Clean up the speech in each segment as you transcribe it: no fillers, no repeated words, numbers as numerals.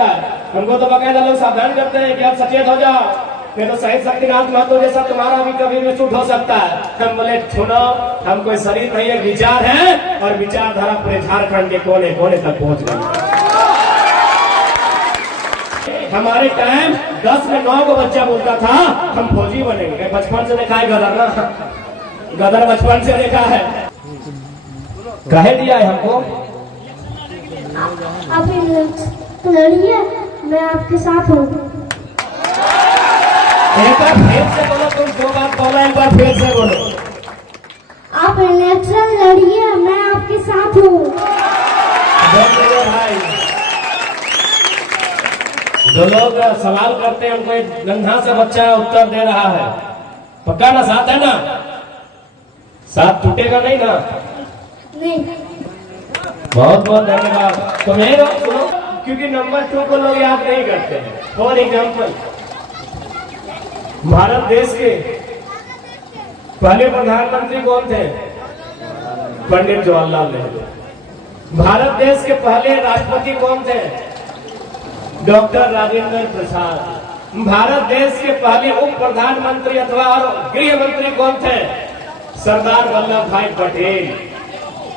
लगता है। हमको तो बाकायदा लोग सावधान करते हैं कि आप सचेत हो जाओ, नहीं तो शहीद शक्तिनाथ महतो जैसा तुम्हारा भी कभी भी छूट हो सकता है। हम बोले सुनो, हम कोई शरीर नहीं है, विचार है, और विचारधारा पूरे झारखंड के कोने कोने तक पहुंच गई। हमारे टाइम 10 में 9 को बच्चा बोलता था हम फौजी बनेंगे। बचपन से देखा है गदर ना, गदर बचपन से देखा है। कहे दिया है हमको, आप लड़िए, मैं आपके साथ हूँ। एक बार फिर से बोलो, तुम 2 बार बोला, एक बार फिर से बोलो। आप इलेक्शन लड़िए, मैं आपके साथ हूँ। भाई, जो लोग सवाल करते हैं उनको एक गंधा से बच्चा उत्तर दे रहा है, पक्का ना साथ है ना? साथ टूटेगा नहीं ना? नहीं। बहुत बहुत धन्यवाद। तो यही लोग सुनो, क्योंकि नंबर 2 को लोग याद नहीं करते हैं। फॉर एग्जाम्पल, भारत देश के पहले प्रधानमंत्री कौन थे? पंडित जवाहरलाल नेहरू। भारत देश के पहले राष्ट्रपति कौन थे? डॉक्टर राजेंद्र प्रसाद। भारत देश के पहले उप प्रधानमंत्री अथवा गृह मंत्री कौन थे? सरदार वल्लभ भाई पटेल।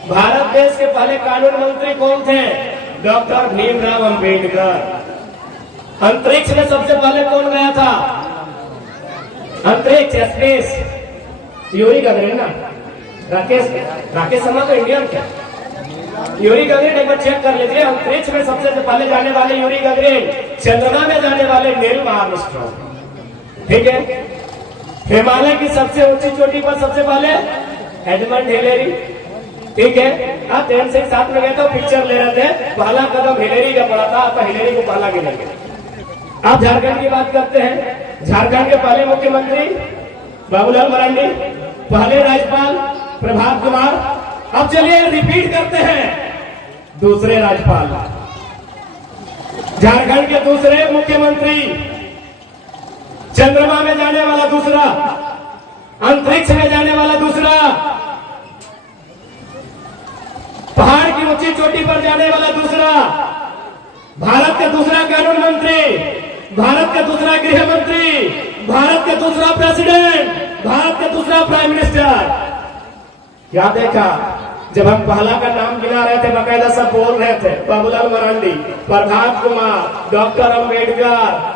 भारत देश के पहले कानून मंत्री कौन थे? डॉक्टर भीमराव अंबेडकर। अंतरिक्ष में सबसे पहले कौन गया था? अंतरिक्ष, स्पेस, यूरी गगन ना, राकेश शर्मा तो इंडियन थे। यूरी गगन एक बार चेक कर लीजिए, अंतरिक्ष में सबसे पहले जाने वाले यूरी गगन, चंद्रमा में जाने वाले नील आर्मस्ट्रांग। ठीक है। हिमालय की सबसे ऊंची चोटी पर सबसे पहले एडमंड हिलेरी। ठीक है। आप 10 से 7 में गए तो पिक्चर ले रहे थे, पहला कदम हिलेरी का पड़ा था, आप हिलेरी को पहला गिनेंगे। आप झारखंड की बात करते हैं, झारखंड के पहले मुख्यमंत्री बाबूलाल मरांडी, पहले राज्यपाल प्रभात कुमार। अब चलिए रिपीट करते हैं, दूसरे राज्यपाल, झारखंड के दूसरे मुख्यमंत्री, चंद्रमा में जाने वाला दूसरा, अंतरिक्ष में जाने वाला दूसरा, पहाड़ की ऊंची चोटी पर जाने वाला दूसरा, भारत का दूसरा कानून मंत्री, भारत का दूसरा गृह मंत्री, भारत का दूसरा प्रेसिडेंट, भारत का दूसरा प्राइम मिनिस्टर। क्या देखा? जब हम पहला का नाम गिना रहे थे, बाकायदा सब बोल रहे थे, बाबूलाल मरांडी, प्रभात कुमार, डॉक्टर अंबेडकर,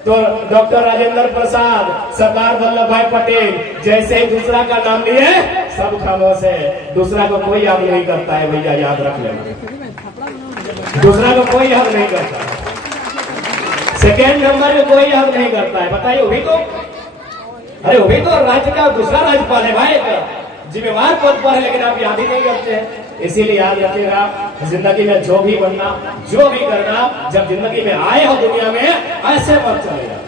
तो डॉक्टर राजेंद्र प्रसाद, सरदार वल्लभ भाई पटेल। जैसे ही दूसरा का नाम लिए सब खामोश है। दूसरा को कोई याद नहीं करता है, भैया याद रख लेना, दूसरा को कोई याद नहीं करता। सेकेंड नंबर को कोई याद नहीं करता है। बताइए, वही तो, अरे वही तो राज्य का दूसरा राज्यपाल है भाई, जिम्मेवार पद पर है, लेकिन आप याद ही नहीं करते हैं। इसीलिए याद रखिएगा, जिंदगी में जो भी बनना, जो भी करना, जब जिंदगी में आए हो दुनिया में, ऐसे मत चले जाना।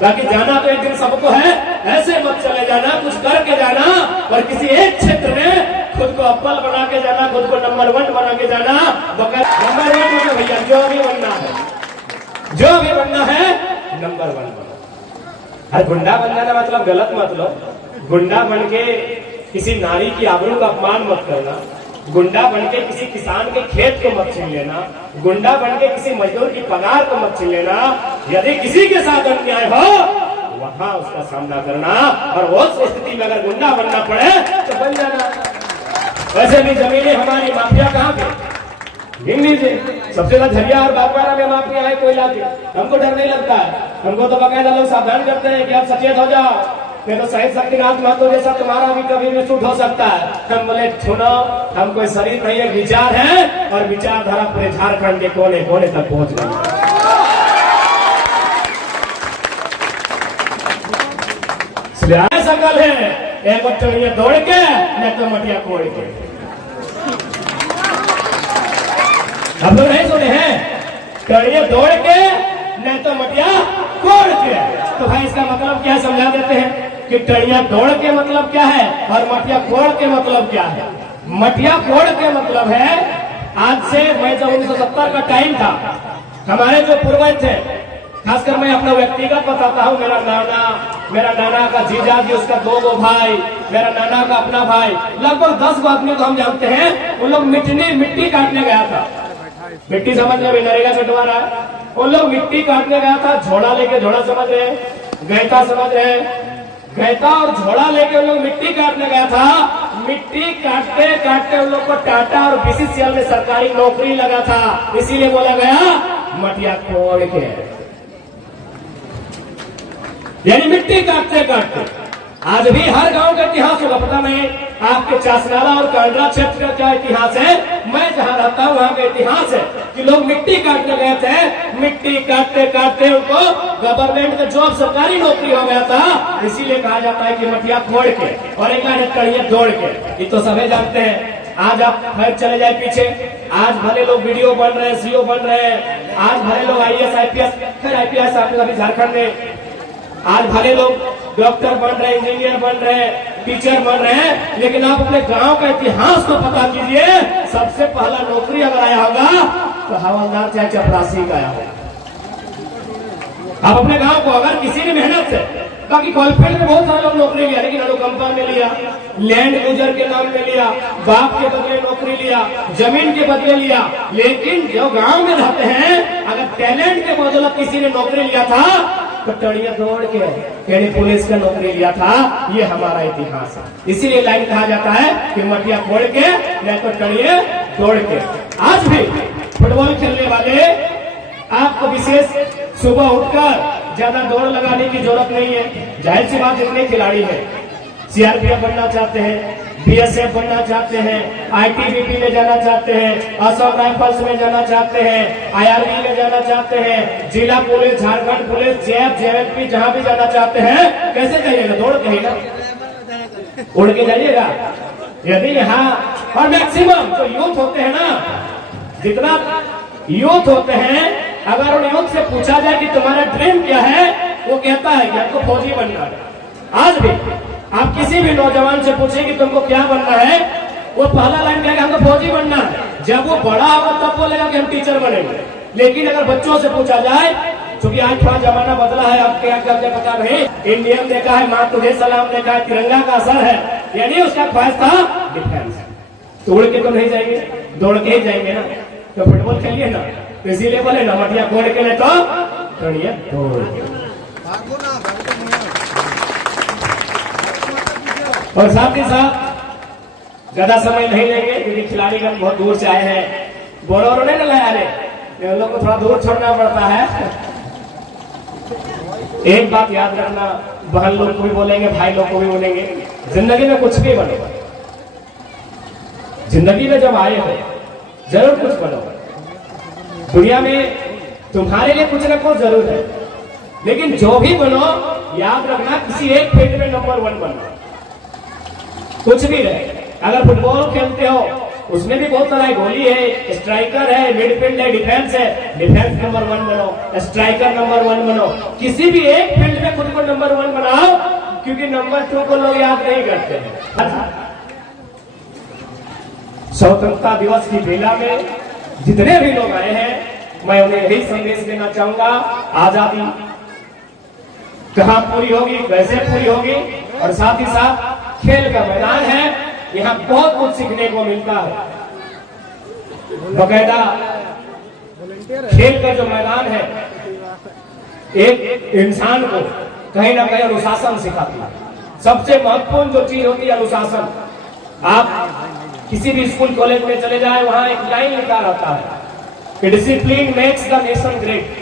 ताकि जाना तो एक दिन सबको है, ऐसे मत चले जाना, कुछ करके जाना, और किसी एक क्षेत्र में खुद को अव्वल बना के जाना, खुद को नंबर 1 बना के जाना। नंबर 1 बना भैया, जो भी बनना है, जो भी बनना है, नंबर 1 बना। अरे गुंडा बन जाना मतलब गलत मतलब, गुंडा बन के किसी नारी की आबरू का अपमान मत करना, गुंडा बनके किसी किसान के खेत को मत छीन लेना, गुंडा बनके किसी मजदूर की पगार को मत छीन लेना। यदि किसी के साथ अन्याय हो वहां उसका सामना करना, और उस स्थिति में अगर गुंडा बनना पड़े तो बन जाना। वैसे भी जमीनें हमारी, माफिया कहाँ पे? गिन लीजिए, सबसे ज्यादा झरिया और बागवाड़ा में माफिया है, कोयला की। हमको डर नहीं लगता है, हमको तो बाकायदा लोग सावधान करते हैं कि आप सचेत हो जाओ, नहीं तो शहीद शक्तिनाथ महतो जैसा तुम्हारा भी कभी भी छूट हो सकता है। हम बोले सुनो, हम कोई शरीर नहीं है, विचार है, और विचारधारा पूरे झारखंड के कोने कोने तक पहुंच गई। सकल है, एक टड़िया दौड़ के, न तो मटिया कोड़ के। हम लोग नहीं सुने हैं, टड़िया दौड़ के, न तो मटिया कोड़ के। तो भाई इसका मतलब क्या समझा देते हैं कि टड़िया दौड़ के मतलब क्या है, और मटिया कोड़ के मतलब क्या है। मटिया कोड़ के मतलब है, आज से मैं जब 1970 का टाइम था, हमारे जो पूर्वज थे, खासकर मैं अपना व्यक्तिगत बताता हूँ, मेरा नाना का जीजा जी, उसका 2 भाई, मेरा नाना का अपना भाई, लगभग 10 आदमी को हम जानते हैं। उन लोग मिट्टी काटने गया था, मिट्टी समझ में भी नरेगा कटवा रहा है। उन लोग मिट्टी काटने गया था, झोड़ा लेके, झोड़ा समझ रहे, गैता समझ रहे, गैता और झोड़ा लेके उन लोग मिट्टी काटने गया था। मिट्टी काटते काटते उन लोग को टाटा और बीसीसीएल में सरकारी नौकरी लगा था, इसीलिए बोला गया मटिया कोड़ के। यानी मिट्टी काटते काटते आज भी हर गांव का इतिहास होगा, पता नहीं आपके चासनाला और कांडरा क्षेत्र का क्या इतिहास है। मैं जहां रहता हूं वहां का इतिहास है कि लोग मिट्टी काटने गए थे, मिट्टी काटते काटते उनको गवर्नमेंट का जॉब, सरकारी नौकरी हो गया था, इसीलिए कहा जाता है कि मटिया खोड़ के और एक कड़िया दौड़ के। ये तो सभी जानते हैं। आज आप फिर चले जाए पीछे, आज भले लोग वीडियो बन रहे हैं, सीओ बन रहे हैं, आज भले लोग आईएएस आईपीएस, फिर आईपीएस अभी झारखंड में, आज भले लोग डॉक्टर बन रहे, इंजीनियर बन रहे, टीचर बन रहे हैं, लेकिन आप अपने गांव का इतिहास को पता कीजिए। सबसे पहला नौकरी अगर आया होगा तो हवलदार चाहे चपरासी का आया होगा। आप अपने गांव को अगर किसी ने मेहनत से, बाकी कॉलफील्ड में बहुत सारे लोग नौकरी लिया, लेकिन अनुकंपा में लिया, लैंड यूजर के नाम में लिया, बाप के बदले नौकरी लिया, जमीन के बदले लिया, लेकिन जो गांव में रहते हैं अगर टैलेंट के बदौलत किसी ने नौकरी लिया था तो टड़िया दौड़ के केड़ी पुलिस का नौकरी लिया था। ये हमारा इतिहास है, इसीलिए लाइन कहा जाता है कि मटिया खोड़ के नहीं तो टड़िए दौड़ के। आज भी फुटबॉल खेलने वाले आपको विशेष सुबह उठकर ज्यादा दौड़ लगाने की जरूरत नहीं है। जाहिर सी बात, जितने खिलाड़ी हैं सीआरपीएफ बनना चाहते हैं, बीएसएफ बनना चाहते हैं, आईटीबीपी में जाना चाहते हैं, असम राइफल्स में जाना चाहते हैं, आईआरबी में जाना चाहते हैं, जिला पुलिस, झारखंड पुलिस, जेएफ, जेएफपी, जहां भी जाना चाहते हैं, कैसे जाइएगा? दौड़ के ही ना, उड़ के जाइएगा। यदि यहाँ और मैक्सिमम तो यूथ होते हैं ना, जितना यूथ होते हैं, अगर उन यूथ से पूछा जाए कि तुम्हारा ड्रीम क्या है, वो कहता है कि हमको फौजी बनना है। आज भी आप किसी भी नौजवान से पूछे कि तुमको क्या बनना है, वो पहला लाइन कहेगा हमको फौजी बनना है। जब वो बड़ा होगा तब बोलेगा कि हम टीचर बनेंगे। लेकिन अगर बच्चों से पूछा जाए, क्योंकि आज थोड़ा जमाना बदला है, अब क्या करते पता नहीं, इंडियन देखा है, माँ तुझे सलाम देखा है, तिरंगा का असर है, यानी उसका ख्वाहिश था डिफेंस। तो उड़ के तो नहीं जाएंगे, दौड़ के ही जाएंगे ना। तो फुटबॉल खेलिए ना, तो इसीलिए बोले ना मटिया खोड़ के ले तो टड़िया दौड़ के। और साथ ही साथ ज्यादा समय नहीं लेंगे क्योंकि खिलाड़ीगण बहुत दूर से आए हैं, बोरो नहीं ना लाया रे, लोग को थोड़ा दूर छोड़ना पड़ता है। एक बात याद रखना, बहन लोग को भी बोलेंगे, भाई लोग को भी बोलेंगे, जिंदगी में कुछ भी बनो, जिंदगी में जब आए हो जरूर कुछ बनो। दुनिया में तुम्हारे लिए कुछ न कुछ जरूर है, लेकिन जो भी बनो याद रखना किसी एक फील्ड में नंबर 1 बनना। कुछ भी रहे, अगर फुटबॉल खेलते हो उसमें भी बहुत सारा गोली है, स्ट्राइकर है, मिडफील्ड है, डिफेंस है, डिफेंस नंबर 1 बनो, स्ट्राइकर नंबर 1 बनो। किसी भी एक फील्ड में खुद को नंबर 1 बनाओ, क्योंकि नंबर 2 को लोग याद नहीं करते हैं। स्वतंत्रता दिवस की बेला में जितने भी लोग आए हैं, मैं उन्हें यही संदेश देना चाहूंगा, आजादी कहां पूरी होगी, कैसे पूरी होगी, और साथ ही साथ खेल का मैदान है, यहाँ बहुत कुछ सीखने को मिलता है। बकायदा खेल का जो मैदान है एक इंसान को कहीं ना कहीं अनुशासन सिखाती है। सबसे महत्वपूर्ण जो चीज होती है अनुशासन। आप किसी भी स्कूल कॉलेज में चले जाए, वहां एक लाइन लिखा रहता है कि discipline makes the nation great.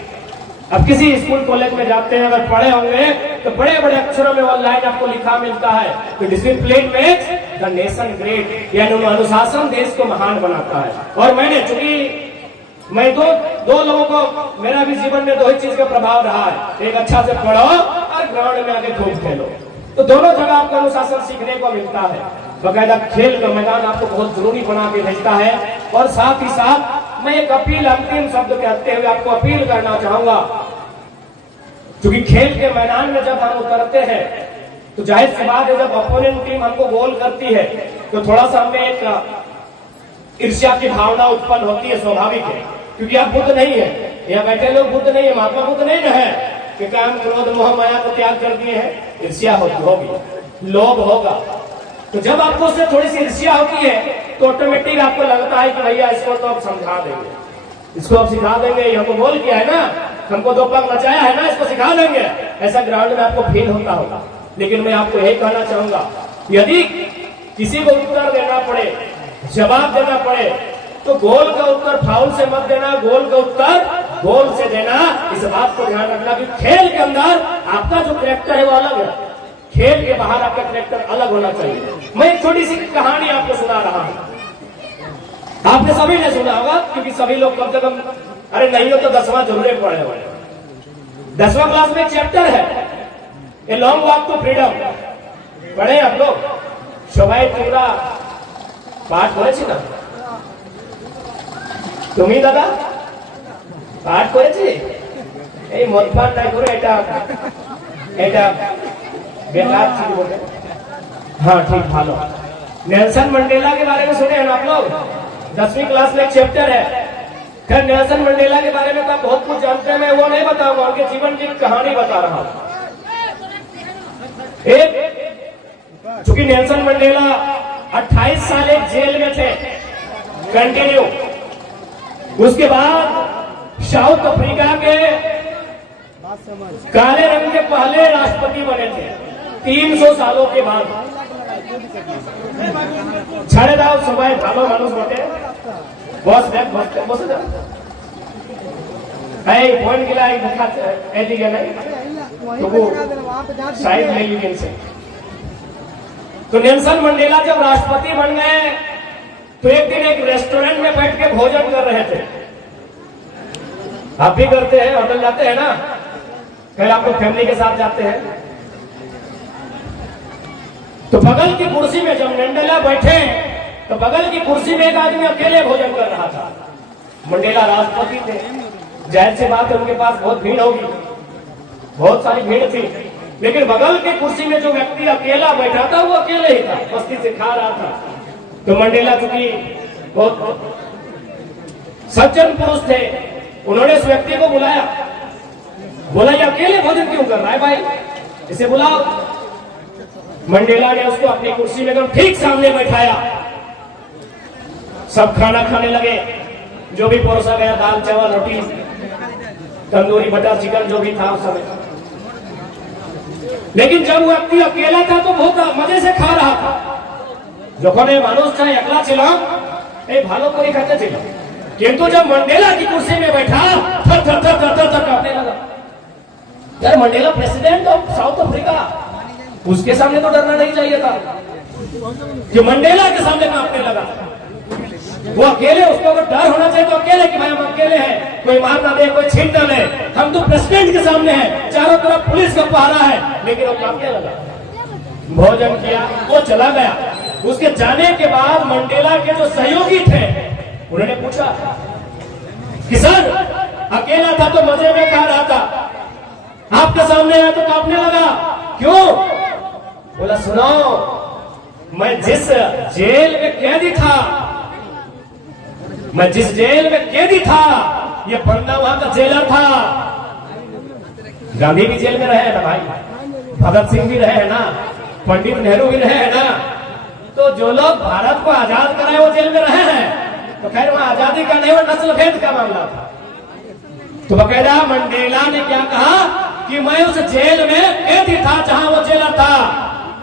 अब किसी स्कूल कॉलेज में जाते हैं, अगर पढ़े होंगे तो बड़े बड़े अक्षरों में वो लाइन आपको लिखा मिलता है कि discipline makes the nation great, यानी अनुशासन देश को महान बनाता है। और मैंने चूंकि मैं दो लोगों को, मेरा भी जीवन में 2 ही चीज का प्रभाव रहा है, एक अच्छा से पढ़ो और ग्राउंड में आके खूब खेलो। तो दोनों जगह आपको अनुशासन सीखने को मिलता है। बकायदा खेल का मैदान आपको बहुत जरूरी बना के भेजता है। और साथ ही साथ मैं एक अपील, अंतिम शब्द कहते हुए आपको अपील करना चाहूंगा, क्योंकि खेल के मैदान में जब हम उतरते हैं तो जाहिर सी बात है, जब अपोनेंट टीम हमको गोल करती है तो थोड़ा सा हमें एक ईर्ष्या की भावना उत्पन्न होती है, स्वाभाविक है, क्योंकि आप बुद्ध नहीं है, यहाँ बैठे लोग बुद्ध नहीं है, महात्मा बुद्ध नहीं न है कि काम, क्रोध, मोह, माया को त्याग कर दिए हैं। ईर्ष्या होगी, लोभ होगा। तो जब आपको उससे थोड़ी सी ईर्ष्या होती है तो ऑटोमेटिक आपको लगता है कि भैया इसको तो आप समझा देंगे, इसको अब सिखा देंगे, ये हमको बोल किया है ना, हमको दो पग नचाया है ना, इसको सिखा देंगे। ऐसा ग्राउंड में आपको फील होता होगा। लेकिन मैं आपको यही कहना चाहूंगा, यदि किसी को उत्तर देना पड़े, जवाब देना पड़े, तो गोल का उत्तर फाउल से मत देना, गोल का उत्तर गोल से देना। इस बात को ध्यान रखना कि खेल के अंदर आपका जो कैरेक्टर है वो अलग है, खेल के बाहर आपका कैरेक्टर अलग होना चाहिए। मैं एक छोटी सी कहानी आपको सुना रहा हूं, आपने सभी ने सुना होगा, क्योंकि सभी लोग कम से कम, अरे नहीं हो तो 10वां जरूर पढ़े हुए। 10वां क्लास में एक चैप्टर है a long walk to freedom, पढ़े आप लोग? সবাই তোমরা পাঠ করেছি না? তুমি দাদা পাঠ করেছি? এই মদপান নাই করে এটা এটা बेकार चीज बोले। हाँ ठीक, भालो। नेल्सन मंडेला के बारे में सुने हैं ना आप लोग? 10वीं क्लास में एक चैप्टर है। खैर नेल्सन मंडेला के बारे में तो आप बहुत कुछ जानते हैं, मैं वो नहीं बताऊंगा, उनके जीवन की कहानी बता रहा हूं। एक चूंकि नेल्सन मंडेला 28 साल एक जेल में थे कंटिन्यू, उसके बाद साउथ अफ्रीका के काले रंग के पहले राष्ट्रपति बने थे 300 सालों के बाद। छाड़े दाव सबाई भालो मानुष बटे बस देख बस ऐ पॉइंट गिला एक दिखा ऐदी गया नहीं तो वो साइड ले ली से। तो नेल्सन मंडेला जब राष्ट्रपति बन गए तो एक दिन एक रेस्टोरेंट में बैठ के भोजन कर रहे थे। आप भी करते हैं, होटल जाते हैं ना, फिर आप लोग फैमिली के साथ जाते हैं। तो बगल की कुर्सी में जब मंडेला बैठे तो बगल की कुर्सी में एक आदमी अकेले भोजन कर रहा था। मंडेला राष्ट्रपति थे, जाहिर सी बात है उनके पास बहुत भीड़ होगी, बहुत सारी भीड़ थी, लेकिन बगल की कुर्सी में जो व्यक्ति अकेला बैठा था वो अकेले ही था, मस्ती से खा रहा था। तो मंडेला चूंकि बहुत सज्जन पुरुष थे, उन्होंने इस व्यक्ति को बुलाया, बोला ये अकेले भोजन क्यों कर रहा है भाई, इसे बुलाओ। मंडेला ने उसको अपनी कुर्सी में एकदम ठीक सामने बैठाया, सब खाना खाने लगे, जो भी परोसा गया, दाल चावल रोटी तंदूरी बटर चिकन जो भी था उस समय। लेकिन जब वो व्यक्ति अकेला था तो बहुत मजे से खा रहा था। যখন এই মানুষটা একলা ছিল এই ভালো করে খেতে ছিল, কিন্তু जब मंडेला की कुर्सी में बैठा थर थर थर थर थर कांपने लगा। यार Mandela president of south Africa, उसके सामने तो डरना नहीं चाहिए था कि मंडेला के सामने कांपने लगा। वो अकेले, उसको अगर डर होना चाहिए तो अकेले कि भाई हम अकेले हैं, कोई मार ना दे, कोई छीन ना ले, हम तो प्रेसिडेंट के सामने हैं, चारों तरफ पुलिस का पहरा है, लेकिन वो कांपने लगा। भोजन किया, वो चला गया। उसके जाने के बाद मंडेला के जो सहयोगी थे उन्होंने पूछा कि सर अकेला था तो मजे में खा रहा था, आपके सामने आया तो कांपने लगा, क्यों? बोला सुनो, मैं जिस जेल में कैदी था, मैं जिस जेल में कैदी था, ये बंदा वहां का जेलर था। गांधी भी जेल में रहे हैं ना भाई, भगत सिंह भी रहे हैं ना, पंडित नेहरू भी रहे हैं ना। तो जो लोग भारत को आजाद कराए वो जेल में रहे हैं, तो खैर वहां आजादी का नहीं, वो नस्ल भेद का मामला था। तो बकायदा मंडेला ने क्या कहा कि मैं उस जेल में कैदी था जहां वो जेलर था,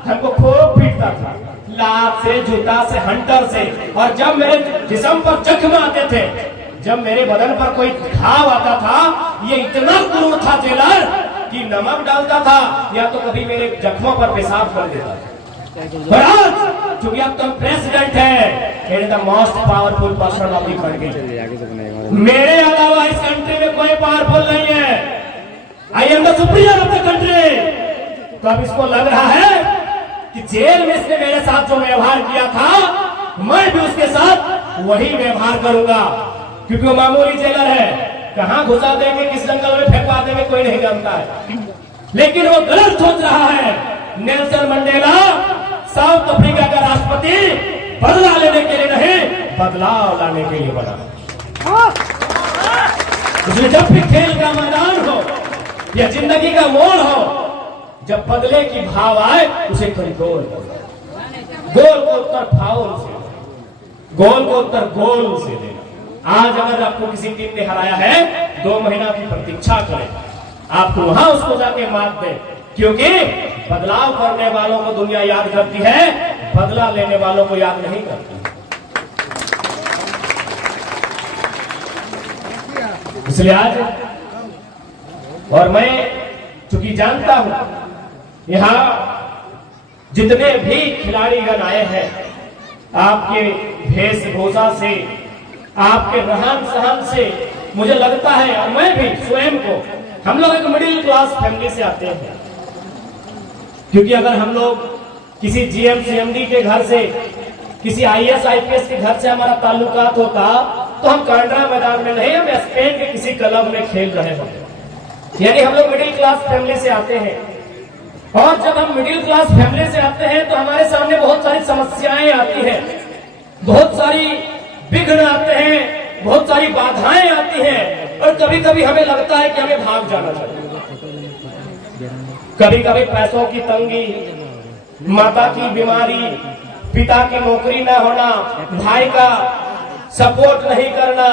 हमको खूब पीटता था, लात से, जूता से, हंटर से, और जब मेरे जिस्म पर जख्म आते थे, जब मेरे बदन पर कोई घाव आता था, ये इतना क्रूर था जेलर कि नमक डालता था या तो कभी मेरे जख्मों पर पेशाब कर देता था। और आज चूंकि अब तुम प्रेसिडेंट है, the most powerful person of the country, मेरे अलावा इस कंट्री में कोई पावरफुल नहीं है, I am the superior of the country. तो अब इसको लग रहा है कि जेल में इसने मेरे साथ जो व्यवहार किया था, मैं भी उसके साथ वही व्यवहार करूंगा, क्योंकि वो मामूली जेलर है, कहां घुसा देंगे, किस जंगल में फेंकवा देंगे कोई नहीं जानता है। लेकिन वो गलत सोच रहा है। नेल्सन मंडेला साउथ अफ्रीका का राष्ट्रपति बदला लेने के लिए नहीं, बदलाव लाने के लिए बना। इसलिए जब भी खेल का मैदान हो या जिंदगी का मोड़ हो, जब बदले की भाव आए उसे कंट्रोल करो। गोल को उत्तर फाउल से, गोल को उत्तर गोल से देना। आज अगर आपको किसी टीम ने हराया है 2 महीना की प्रतीक्षा करें, आपको वहां उसको जाके मात दे, क्योंकि बदलाव करने वालों को दुनिया याद करती है, बदला लेने वालों को याद नहीं करती। इसलिए आज और मैं चूंकि जानता हूं यहां जितने भी खिलाड़ीगण आए हैं, आपके वेशभूषा से, आपके रहन सहन से मुझे लगता है, और मैं भी स्वयं को, हम लोग एक मिडिल क्लास फैमिली से आते हैं। क्योंकि अगर हम लोग किसी जीएम सीएमडी के घर से, किसी आईएएस आईपीएस के घर से हमारा ताल्लुकात होता तो हम कांड्रा मैदान में नहीं, हम स्पेन के किसी क्लब में खेल रहे होते। यानी हम लोग मिडिल क्लास फैमिली से आते हैं, और जब हम मिडिल क्लास फैमिली से आते हैं तो हमारे सामने बहुत सारी समस्याएं आती हैं, बहुत सारी विघ्न आते हैं, बहुत सारी बाधाएं आती हैं, और कभी कभी हमें लगता है कि हमें भाग जाना चाहिए। कभी कभी पैसों की तंगी, माता की बीमारी, पिता की नौकरी न होना, भाई का सपोर्ट नहीं करना,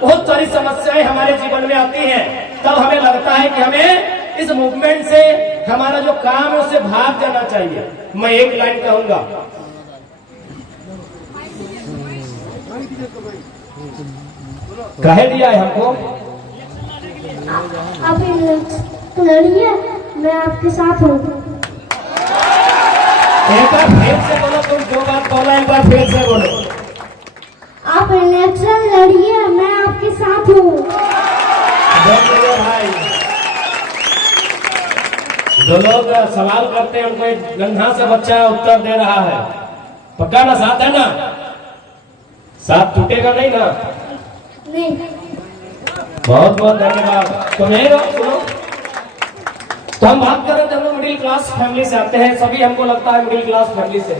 बहुत सारी समस्याएं हमारे जीवन में आती हैं। तब हमें लगता है कि हमें इस मूवमेंट से, हमारा जो काम है उससे भाग जाना चाहिए। मैं एक लाइन कहूंगा, कह दिया है हमको, आप लड़िए, मैं आपके साथ हूँ। एक बार फिर से बोलो, तुम जो बात बोला एक बार फिर से बोलो। आप इलेक्शन लड़िए, मैं आपके साथ हूँ। भाई, जो लोग सवाल करते हैं उनको एक गंधा सा बच्चा उत्तर दे रहा है, पक्का ना साथ है ना? साथ टूटेगा नहीं ना? नहीं। बहुत बहुत धन्यवाद। तो नहीं हो, सुनो, तो हम बात कर रहे थे, हम लोग मिडिल क्लास फैमिली से आते हैं, सभी हमको लगता है मिडिल क्लास फैमिली से।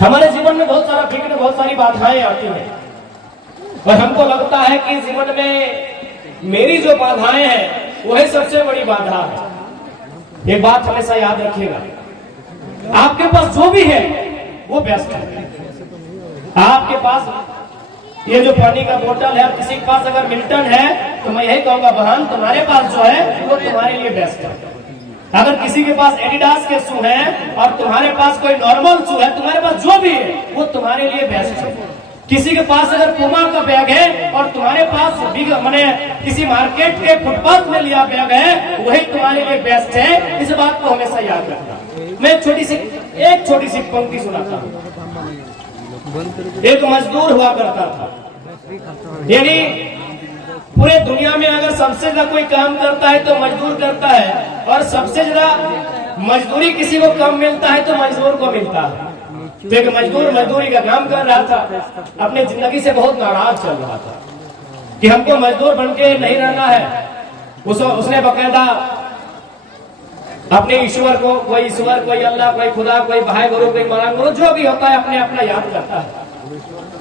हमारे जीवन में बहुत सारा विघ्न, बहुत सारी बाधाएं आती हैं, और हमको लगता है कि जीवन में मेरी जो बाधाएं हैं वही सबसे बड़ी बाधा है। एक बात हमेशा याद रखिएगा, आपके पास जो भी है वो बेस्ट है। आपके पास ये जो पानी का बोतल है, किसी के पास अगर मिल्टन है तो मैं यही कहूंगा, बहन तुम्हारे पास जो है वो तुम्हारे लिए बेस्ट है। अगर किसी के पास एडिडास के शू है और तुम्हारे पास कोई नॉर्मल शू है, तुम्हारे पास जो भी है वो तुम्हारे लिए बेस्ट है। किसी के पास अगर पुमा का बैग है और तुम्हारे पास मैंने किसी मार्केट के फुटपाथ में लिया बैग है, वही तुम्हारे लिए बेस्ट है। इस बात को हमेशा याद रखना। मैं एक छोटी सी पंक्ति सुनाता हूँ। एक मजदूर हुआ करता था, यानी पूरे दुनिया में अगर सबसे ज्यादा कोई काम करता है तो मजदूर करता है, और सबसे ज्यादा मजदूरी किसी को कम मिलता है तो मजदूर को मिलता है। तो एक मजदूर मजदूरी का काम कर रहा था, अपने जिंदगी से बहुत नाराज चल रहा था कि हमको मजदूर बनके नहीं रहना है। उसने बकायदा अपने ईश्वर को, कोई अल्लाह, कोई खुदा, कोई भाई गुरु, कोई मरान गुरु, जो भी होता है अपने अपना याद करता है।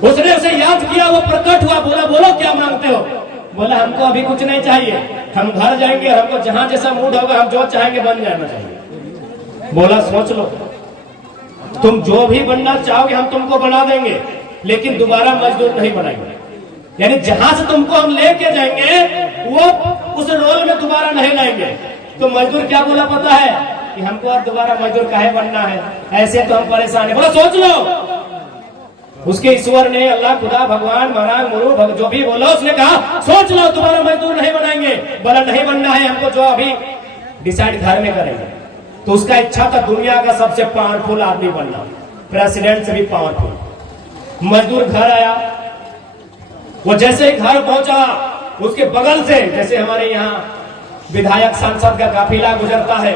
उसने उसे याद किया, वो प्रकट हुआ, बोला बोलो क्या मांगते हो? बोला हमको अभी कुछ नहीं चाहिए, हम घर जाएंगे, हमको जहां जैसा मूड होगा हम जो चाहेंगे बन जाना चाहिए। बोला सोच लो, तुम जो भी बनना चाहोगे हम तुमको बना देंगे, लेकिन दोबारा मजदूर नहीं बनाएंगे। यानी जहां से तुमको हम लेके जाएंगे वो उस रोल में दोबारा नहीं लाएंगे। तो मजदूर क्या बोला पता है? कि हमको अब दोबारा मजदूर काहे बनना है, ऐसे तो हम परेशान है। बोला सोच लो। उसके ईश्वर ने, अल्लाह, खुदा, भगवान, महाराज, गुरु, जो भी बोला, उसने कहा सोच लो दोबारा मजदूर नहीं बनाएंगे। बोला नहीं बनना है हमको, जो अभी डिसाइड घर में करेंगे। तो उसका इच्छा था दुनिया का सबसे पावरफुल आदमी बनना, प्रेसिडेंट से भी पावरफुल। मजदूर घर आया, वो जैसे ही घर पहुंचा उसके बगल से, जैसे हमारे यहाँ विधायक सांसद का काफिला गुजरता है,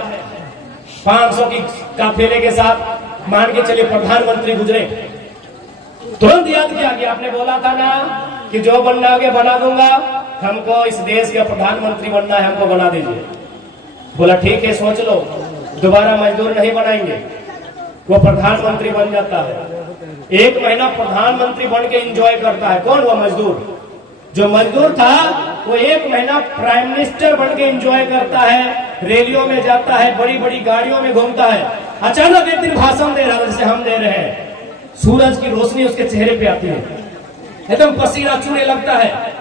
500 की काफिले के साथ मान के चलिए प्रधानमंत्री गुजरे, तुरंत याद किया कि आपने बोला था ना कि जो बनना होगा बना दूंगा, हमको इस देश का प्रधानमंत्री बनना है, हमको बना दीजिए। बोला ठीक है, सोच लो, दोबारा मजदूर नहीं बनाएंगे। वो प्रधानमंत्री बन जाता है। 1 महीना प्रधानमंत्री बन के एंजॉय करता है। कौन? वो मजदूर। जो मजदूर था वो 1 महीना प्राइम मिनिस्टर बन के एंजॉय करता है, रैलियों में जाता है, बड़ी बड़ी गाड़ियों में घूमता है। अचानक एक दिन भाषण दे रहा था, जैसे हम दे रहे हैं, सूरज की रोशनी उसके चेहरे पे आती है, एकदम पसीना चूने लगता है।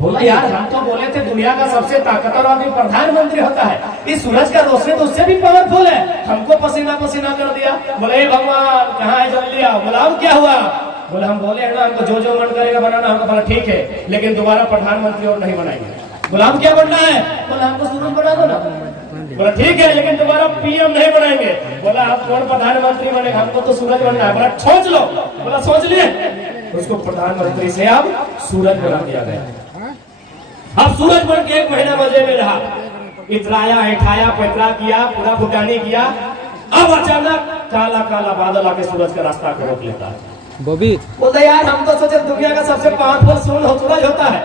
बोला यार हम तो बोले थे दुनिया का सबसे ताकतवर आदमी प्रधानमंत्री होता है, इस सूरज का रोशनी तो उससे भी पावरफुल है, हमको पसीना पसीना कर दिया। बोले हे भगवान कहाँ है जल्दी आओ। बोला अब क्या हुआ। बोला हम बोले है ना हमको जो जो मन करेगा बनाना। हमको बोला ठीक है लेकिन दोबारा प्रधानमंत्री और नहीं बनाएंगे। बोला हम क्या बनना है। बोला हमको सूरज बना दो ना। बोला ठीक है लेकिन दोबारा पीएम नहीं बनाएंगे। बोला आप कौन प्रधानमंत्री बनेगा, हमको तो सूरज बनना है। बोला सोच लो। बोला सोच लिए, उसको प्रधानमंत्री से अब सूरज बना दिया गया। अब सूरज बन के 1 महीना मजे में रहा, इतराया ऐठाया पैतरा किया, पूरा फुटानी किया। अब अचानक काला काला बादल आके सूरज का रास्ता को रोक लेता है। बॉबी बोलते यार हम तो सोचे दुनिया का सबसे पावरफुल सूरज होता है,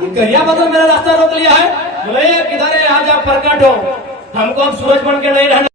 ये करिया बादल मेरा रास्ता रोक लिया है। बोले किधर है, आज आप प्रकट हो, हमको अब सूरज बन के नहीं रहना।